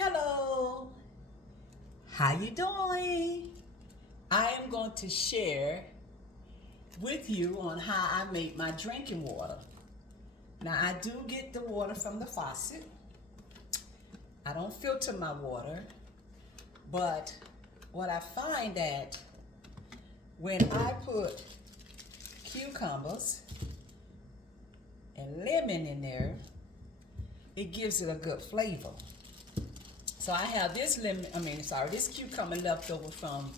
Hello, how you doing? I am going to share with you on how I make my drinking water. Now I do get the water from the faucet. I don't filter my water, but what I find that when I put cucumbers and lemon in there, it gives it a good flavor. So I have this cucumber left over from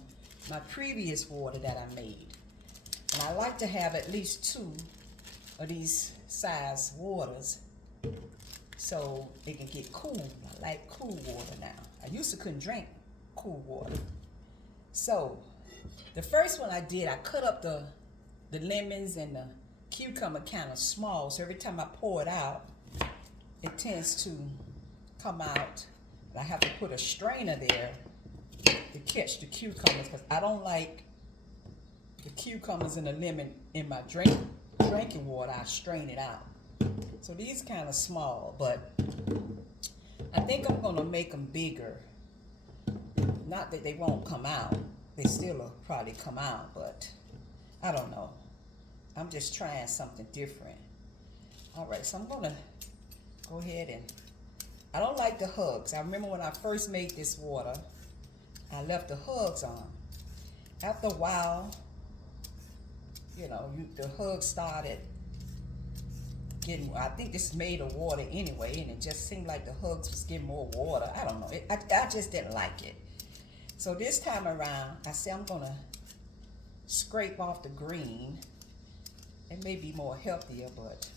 my previous water that I made. And I like to have at least 2 of these size waters so it can get cool. I like cool water now. I used to couldn't drink cool water. So the first one I did, I cut up the lemons and the cucumber kind of small. So every time I pour it out, it tends to come out. I have to put a strainer there to catch the cucumbers because I don't like the cucumbers and the lemon in my drinking water. I strain it out. So these kind of small, but I think I'm gonna make them bigger. Not that they won't come out. They still will probably come out, but I don't know. I'm just trying something different. All right, so I'm gonna go ahead and I don't like the hugs. I remember when I first made this water, I left the hugs on. After a while, the hugs started getting, I think this made of water anyway, and it just seemed like the hugs was getting more water. I don't know. I just didn't like it. So this time around, I said I'm going to scrape off the green. It may be more healthier, but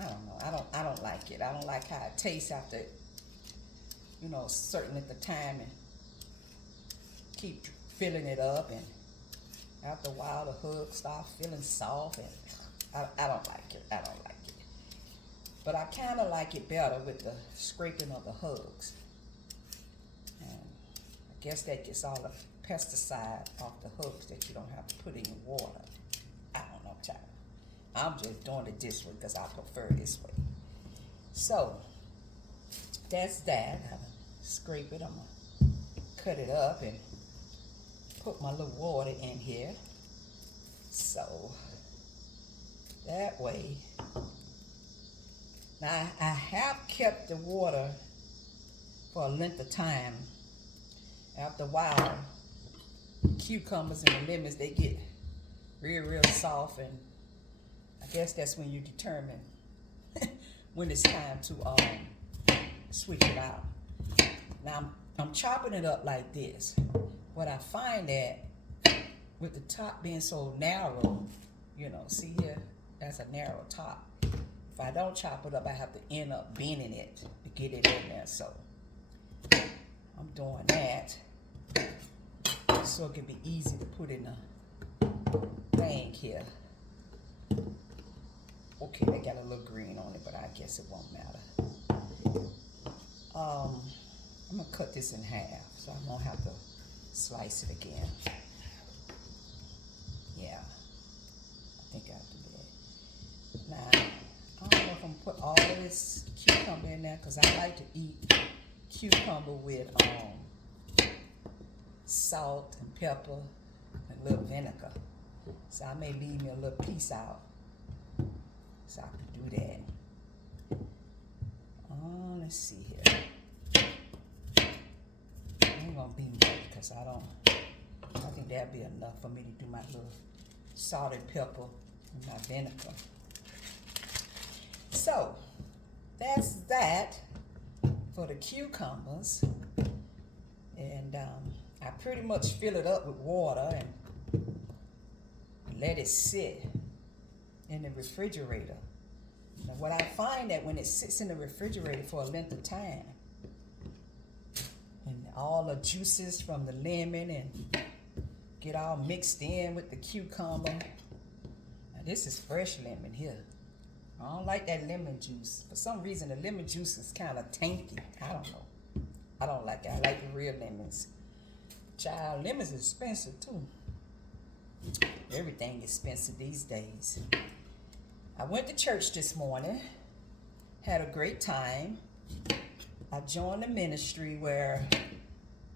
I don't know. I don't like it. I don't like how it tastes after certain at the time, and keep filling it up, and after a while the hugs start feeling soft, and I don't like it. I don't like it. But I kind of like it better with the scraping of the hugs. And I guess that gets all the pesticide off the hugs that you don't have to put in your water. I don't know, child. I'm just doing it this way because I prefer this way. So that's that. Scrape it. I'm gonna cut it up and put my little water in here. So that way. Now I have kept the water for a length of time. After a while, cucumbers and the lemons, they get real soft, and I guess that's when you determine when it's time to switch it out. Now I'm chopping it up like this. What I find that with the top being so narrow, see here, that's a narrow top. If I don't chop it up, I have to end up bending it to get it in there. So I'm doing that so it can be easy to put in the thing here. Okay, they got a little green on it, but I guess it won't matter. I'm gonna cut this in half so I won't have to slice it again. Yeah, I think I'll do that. Now, I don't know if I'm gonna put all of this cucumber in there because I like to eat cucumber with salt and pepper and a little vinegar. So I may leave me a little piece out so I can do that. Let's see here. I ain't gonna be much because I think that'll be enough for me to do my little salt and pepper and my vinegar. So that's that for the cucumbers. And I pretty much fill it up with water and let it sit in the refrigerator. Now what I find that when it sits in the refrigerator for a length of time, and all the juices from the lemon and get all mixed in with the cucumber. Now this is fresh lemon here. I don't like that lemon juice. For some reason the lemon juice is kind of tainty. I don't know. I don't like it. I like the real lemons. Child, lemons is expensive too. Everything is expensive these days. I went to church this morning. Had a great time. I joined the ministry where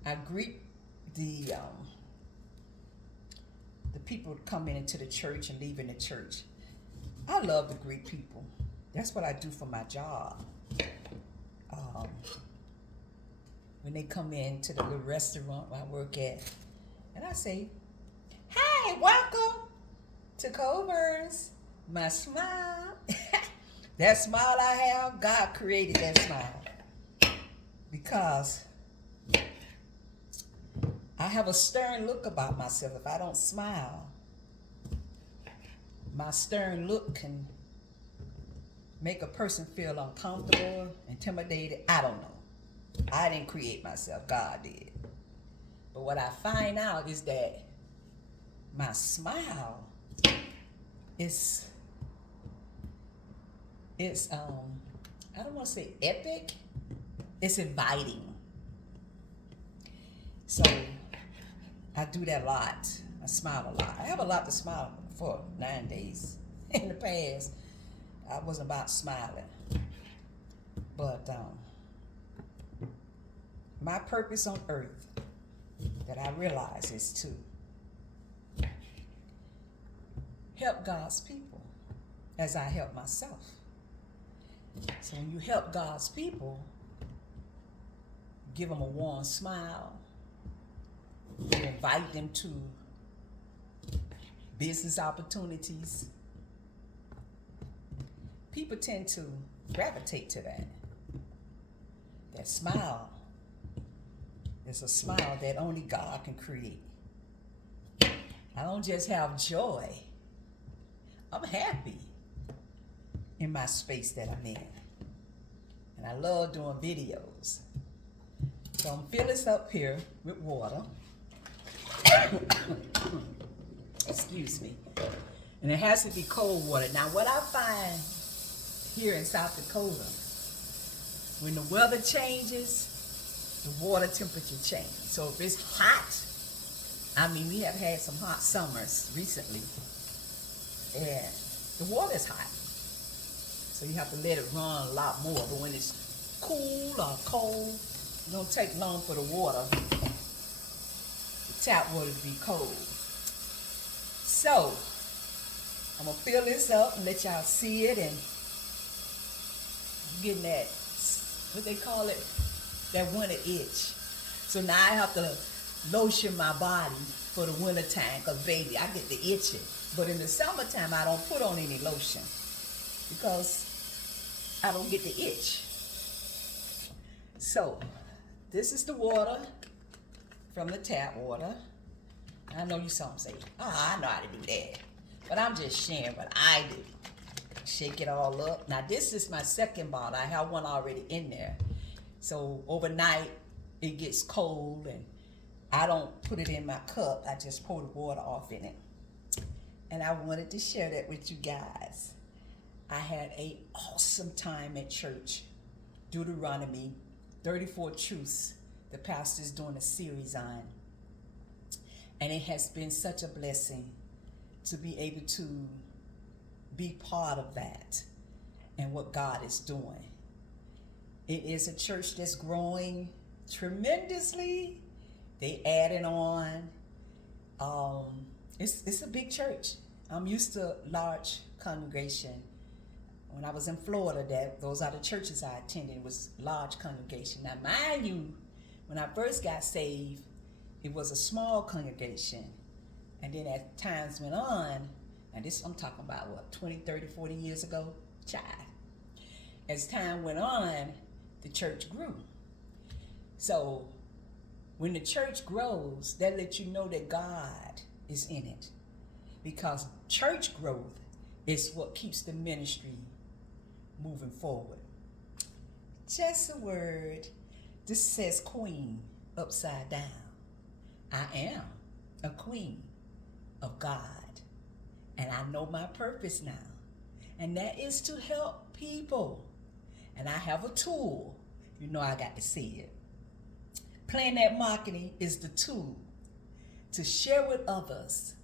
I greet the people coming into the church and leaving the church. I love to greet people. That's what I do for my job. When they come into the little restaurant I work at, and I say, "Hey, welcome to Culver's." My smile, that smile I have, God created that smile because I have a stern look about myself. If I don't smile, my stern look can make a person feel uncomfortable, intimidated. I don't know. I didn't create myself. God did. But what I find out is that my smile is I don't want to say epic. It's inviting. So I do that a lot. I smile a lot. I have a lot to smile for 9 days. In the past, I wasn't about smiling. But my purpose on earth that I realize is to help God's people as I help myself. So when you help God's people, give them a warm smile, you invite them to business opportunities, people tend to gravitate to that. That smile is a smile that only God can create. I don't just have joy. I'm happy in my space that I'm in. And I love doing videos. So I'm filling this up here with water. Excuse me. And it has to be cold water. Now what I find here in South Dakota, when the weather changes, the water temperature changes. So if it's hot, I mean, we have had some hot summers recently, and the water's hot. So you have to let it run a lot more. But when it's cool or cold, it don't take long for the water, the tap water to be cold. So I'm gonna fill this up and let y'all see it, and I'm getting that, what they call it, that winter itch. So now I have to lotion my body for the winter time, because baby, I get the itching. But in the summertime, I don't put on any lotion because I don't get the itch. So this is the water from the tap water. I know you some say, I know how to do that. But I'm just sharing what I do. Shake it all up. Now this is my second bottle. I have one already in there. So overnight it gets cold and I don't put it in my cup. I just pour the water off in it. And I wanted to share that with you guys. I had an awesome time at church. Deuteronomy 34 Truths. The pastor's doing a series on. And it has been such a blessing to be able to be part of that and what God is doing. It is a church that's growing tremendously. They adding on. It's a big church. I'm used to large congregation. When I was in Florida, those are the churches I attended. It was large congregation. Now, mind you, when I first got saved, it was a small congregation. And then as times went on, and this I'm talking about, what, 20, 30, 40 years ago? Child. As time went on, the church grew. So when the church grows, that lets you know that God is in it. Because church growth is what keeps the ministry moving forward. Just a word. This says queen upside down. I am a queen of God. And I know my purpose now. And that is to help people. And I have a tool. You know I got to see it. Planet Marketing is the tool to share with others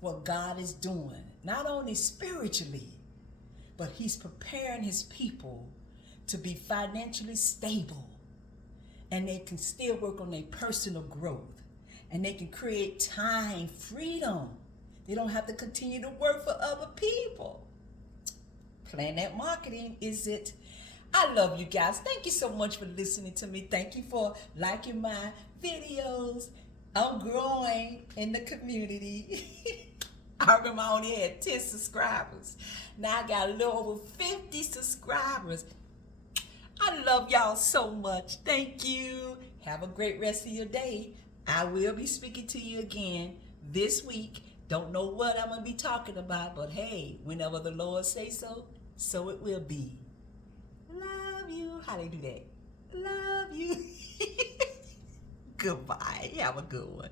what God is doing. Not only spiritually, but He's preparing His people to be financially stable and they can still work on their personal growth, and they can create time freedom. They don't have to continue to work for other people. Planet Marketing is it. I love you guys. Thank you so much for listening to me. Thank you for liking my videos. I'm growing in the community. I remember I only had 10 subscribers. Now I got a little over 50 subscribers. I love y'all so much. Thank you. Have a great rest of your day. I will be speaking to you again this week. Don't know what I'm going to be talking about, but hey, whenever the Lord say so, so it will be. Love you. How they do that? Love you. Goodbye. Have a good one.